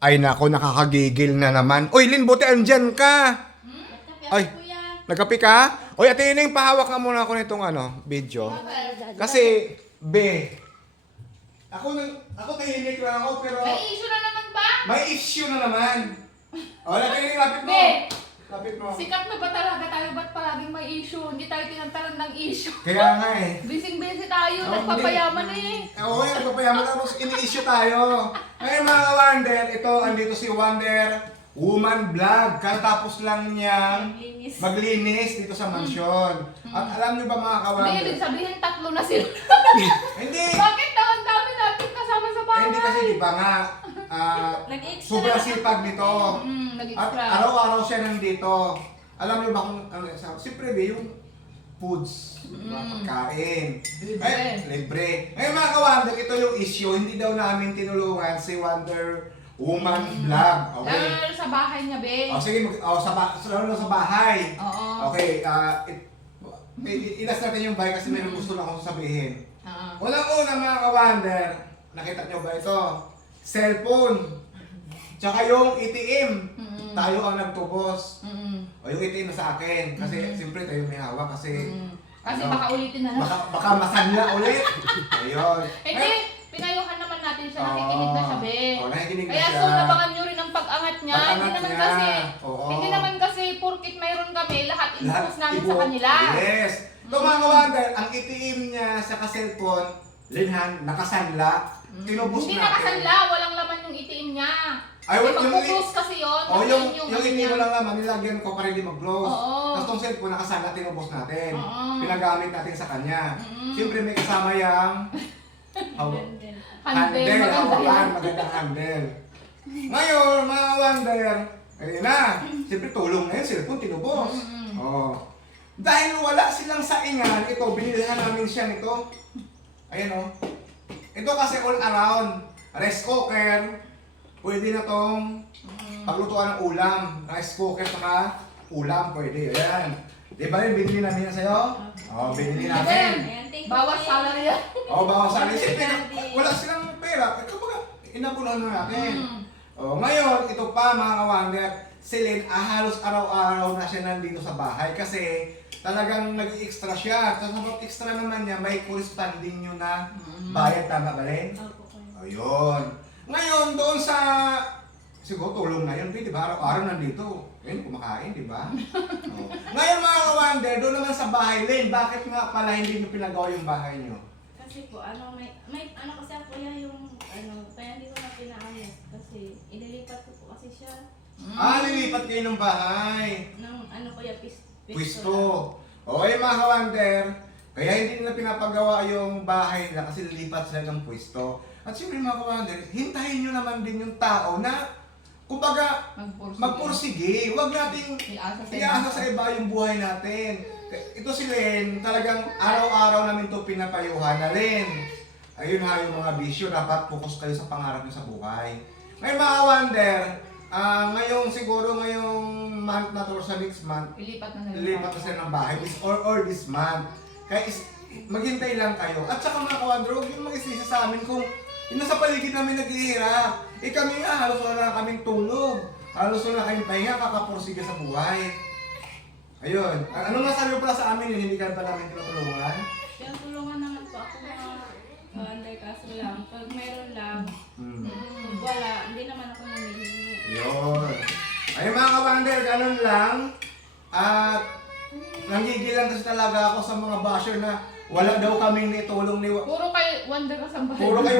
Ay nako, nakakagigil na naman. Uy, Lin, buti andyan ka. Ay, nagkape ka? Uy, Ate Ining, pahawak nga muna ako nitong video. Kasi, ako tahimik lang ako, pero May issue na naman ba? may issue na naman. O, Ate Ining, lapit mo. Be, Lapit mo. sikat na ba talaga tayo? Ba't palaging may issue? Hindi tayo tinantaran ng issue. Kaya nga eh. Busy-busy tayo. Oh, Nagpapayaman na hindi. eh. Oo, yan, nagpapayaman tapos ini-issue tayo. Ngayon mga ka-Wonder, ito, andito si Wonder Woman Vlog. Katapos lang niyang maglinis dito sa mansyon. At alam niyo ba mga Hindi, ka-Wonder? ibig sabihin tatlo na sila. Hindi! Bakit naman dami natin kasama sa bahay? Hindi kasi di ba nga, sobrang sipag nito. At Nag-extra. araw-araw siya nandito. Alam niyo ba kung ano, siyempre ba yung foods, pagkain. Libre. Libre. Ngayon mga ka-Wonder, ito yung issue. Hindi daw namin tinulungan si Wonder Woman Vlog. Okay? Lalo sa bahay niya, be. Sige, lalo sa bahay. Oo. Okay, ilas natin yung bahay kasi may gusto na akong sabihin. Oo. Unang-una mga ka-Wonder, nakita nyo ba ito? Cellphone. Tsaka yung ATM. Tayo ang nagtubos. O yung ATM na sa akin. Kasi siyempre tayo may hawak kasi Kasi baka ulitin na lang. baka masanla ulit. Ayun. Hindi, pinayuhan naman natin siya. Nakikinig na siya, be. Nakikinig na Kaya siya. so, nabangan nyo rin ang pag-angat niya. Pag-angat niya. Oo. Hindi naman kasi porkit mayroon kami, lahat input namin ibu- sa kanila. Yes. Ito mga ka-Wonder, ang ATM niya sa cellphone, linhan, nakasanla. Tinubos Hindi natin. nakasanla, walang laman yung ATM niya. Ay, May yung magpo-close kasi yun. Oh, kasi yung ano ATM niya. mo lang naman, nilagyan ko para hindi mag-close. Oo. Tapos itong cellphone, nakasanla, tinubos natin. Oo. Pinagamit natin sa kanya. Siyempre may kasama yung Handle, maganda hawakan, yan. magandang handle. Ngayon, mga Wonder, ayun na. Siyempre tulong na yun, cellphone, tinubos. Oh. Dahil wala silang saingan, ito, binilihan namin siya nito. Ayan oh. Ito kasi all around. Rice cooker. Pwede na tong paglutuan ng ulam. Rice cooker saka ulam, pwede. Ayan. Di ba rin, binili namin yan sa'yo? Oo, binili namin. Bawas salary yan. Oo, bawas sa akin. Siyempre, wala silang pera. Kapag inabunan na natin. Ngayon, ito pa mga ka-Wonder, si Lynn, halos araw-araw na siya nandito sa bahay kasi talagang nag-extra siya. Tapos sa extra naman niya, may corresponding nyo na bayad, tama ba Lynn? Ayun. Ngayon, doon sa siguro tulong na yun, di ba? Araw-araw nandito. Ayun, kumakain, di ba? Ngayon mga ka-Wonder, doon naman sa bahay, Lynn, bakit nga pala hindi nyo pinagawa yung bahay nyo? Kasi po, may kasi ako yung, kaya hindi ko na pinaayos. Kasi, inilipat ko po kasi siya Lilipat kayo ng bahay. ng, kuya, Pwisto. Okay mga ka-Wonder, kaya hindi nila pinapagawa yung bahay nila kasi lilipat sila ng pwisto. At siyempre mga ka-Wonder, hintayin nyo naman din yung tao na, kumbaga, magpursige. Huwag nating iasa sa iba yung buhay natin. Ito si Len, talagang araw-araw namin ito pinapayuhan na Len. Ayun ha, yung mga bisyo, dapat focus kayo sa pangarap nyo sa buhay. Ngayon mga ka-Wonder, ngayong month na to or sa next month, Ilipat na lilipat na sila ng bahay or this month. Kaya maghintay lang kayo. At saka mga ka-Wonder, huwag yung mag-isisi sa amin kung yung nasa paligid namin naghihirap. Kami nga, halos wala na kaming tulog. Halos wala na kaming pahinga, kakapursige sa buhay. Ayun. Ano nga sabi mo pala sa amin yun, hindi ka pa namin tinutulungan? Kaya tulungan naman po ako mga kaanday, kaso lang. Pag mayroon lang, pag wala, hindi naman ako namihingi. Yun. Ayun mga ka-Wonder, ganun lang. At nangigilan kasi talaga ako sa mga basher na wala daw kaming nitulong ni... Puro kay Wonder ka sa bahay. Puro kayo...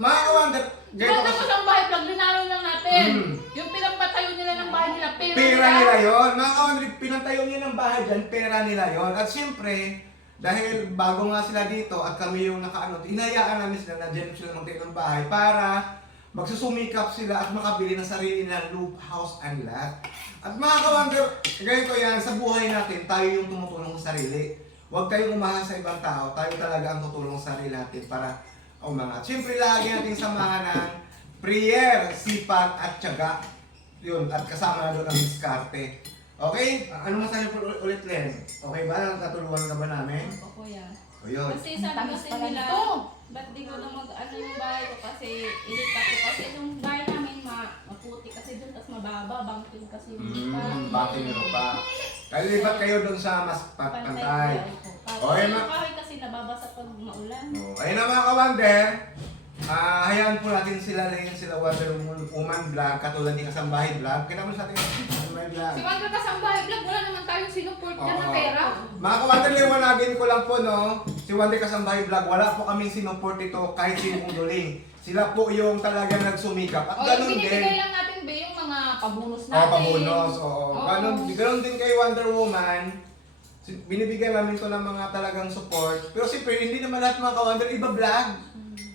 Mga ka-Wonder, Wonder ka sa bahay, plug linalo lang natin. Yung pinampatayo nila ng bahay nila, pera nila yun. Mga ka-Wonder, pinantayo nila ng bahay dyan, pera nila yun. At siyempre, dahil bago nga sila dito at kami yung nakaano, inayaan namin sila na dyan sila magtayo ng bahay para magsusumikap sila at makabili ng sarili nilang loop, house, and lot. At mga ka-Wonder, ganito yan, sa buhay natin, tayo yung tumutulong sa sarili. Huwag tayong umahas sa ibang tao, tayo talaga ang tutulong sa sarili natin para umangat. Siyempre, lagi natin samahan ng prayer, sipag, at tiyaga. Yun, at kasama na doon ang diskarte. Okay? Ano masabi po ulit, Len? Okay ba? Natutulungan ka ba namin? O kuya. O yun. Kasi sabi kasi nila, ba't di ko na mag-ano yung bahay ko kasi ilipat ko kasi yung bahay namin din kasi yung lupa. Bakit nyo pa? Kalipat kayo doon sa mas pantay. O, ayun na. Pantay kasi nababasa pag maulan. Ayun na mga kawander. Hayaan po natin sila rin, sila Wonder Woman Vlog, katulad ni Kasambahay Vlog. Kinamon sa atin Kasambahay Vlog. Si Wonder Kasambahay Vlog, wala naman tayong sinuport niya ng pera. Mga kawander, liwanagin ko lang po, no? Si Wonder Kasambahay Vlog, wala po kaming sinuport ito kahit sinong duling. Sila po yung talagang nagsumikap. At O, ganun yung binibigay din. lang natin ba yung mga pabunos natin. Pabunos, oo. Oo. Ganun din kay Wonder Woman. Binibigyan namin to ng mga talagang support. Pero siyempre, hindi naman lahat mga kawander iba vlog.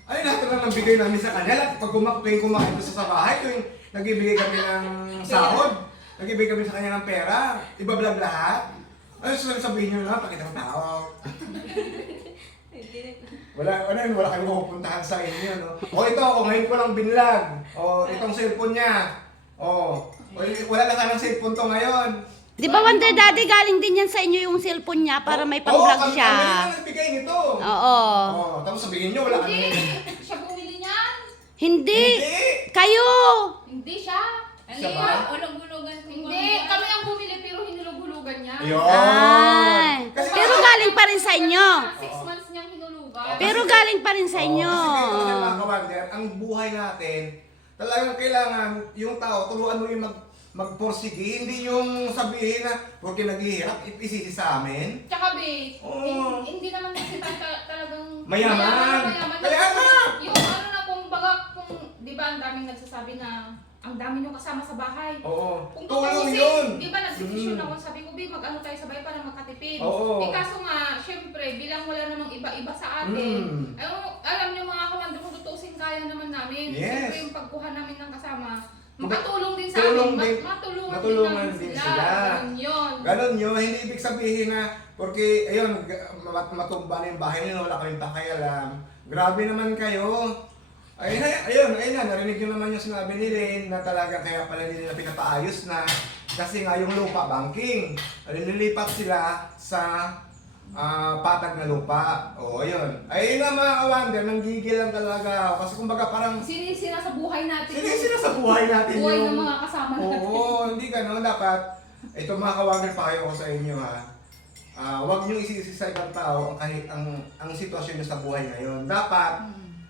Ay, lahat lang ang bigay namin sa kanila. Pag kumakain sa bahay, yung nag-ibigay kami ng sahod, nag-ibigay kami sa kanya ng pera, iba vlog lahat. Ano sabihin nyo na, pakita ng tao. Wala kayong pupuntahan sa inyo, no? O ito, ngayon ko lang binlag. O, itong cellphone niya. O, wala lang ka ng cellphone to ngayon. Di ba Wonder Daddy, galing din yan sa inyo yung cellphone niya para may pang-vlog siya? Oo, kami lang nagbigay nito. Oo. Oo, tapos sabihin nyo, wala ka Hindi, na. siya bumili niyan. Hindi! Hindi! Kayo! Hindi siya. Ano Siya yun? ba? Ulog-ulogan ko. Hindi, kami ang bumili pero hinulog-hulugan niya. Ayun. Ay! Kasi Pero galing pa rin sa inyo. 6 months niyang hinulugan. Pero galing pa rin sa inyo. Kasi mga kawander, ang buhay natin, talagang kailangan yung tao, tuluan mo yung magporsige, hindi yung sabihin na porque naghihirap, isisi sa amin. Tsaka be, Oo. hindi naman kasi tayo talagang Mayaman. Kaya nga. Yung ano na kung baga, kung di ba ang daming nagsasabi na ang dami nyo kasama sa bahay. Oo. Kung Tulong tutuusin, yun. di ba nagdesisyon Mm. ako, sabi ko, be, mag-ano tayo sa bahay para makatipid. Oo. Eh kaso nga, syempre, bilang wala namang iba-iba sa atin, Mm. alam nyo mga kamando, kung tutuusin, kaya naman namin. Yes. Siyempre yung pagkuha namin ng kasama, makatulong din sa Tulong amin, din. matulungan Matulungan din din namin sila. Ganun yun. Ganon yun, hindi ibig sabihin na porque, ayun, matumba na yung bahay nila, wala kaming pakialam. Grabe naman kayo. Ayun, na, narinig nyo naman yung sinabi ni Lynn na talaga kaya pala hindi nila pinapaayos na kasi nga yung lupa banking. Nililipat sila sa patag na lupa. O, ayun. Ayun na mga kawander, nanggigil lang talaga ako. Kasi kumbaga parang Sinisira sa buhay natin. sinisira sa buhay natin Buhay yung... ng mga kasama natin. Oo, hindi gano'n. Dapat, ito mga kawander, payo ko sa inyo ha. Huwag nyo isisi sa ibang tao kahit ang sitwasyon nyo sa buhay ngayon. Dapat,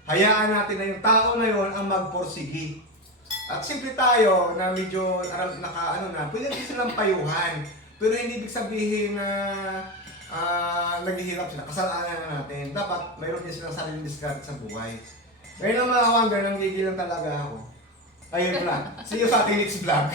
hayaan natin na yung tao na yun ang magporsigi. At simple tayo na medyo pwede rin silang payuhan. Pero hindi ibig sabihin na naghihirap sila. Kasalanan na natin. Dapat mayroon din silang sariling diskarte sa buhay. Ngayon ang mga kawander, nanggigil lang talaga ako. Ayun lang. See you sa ating next vlog.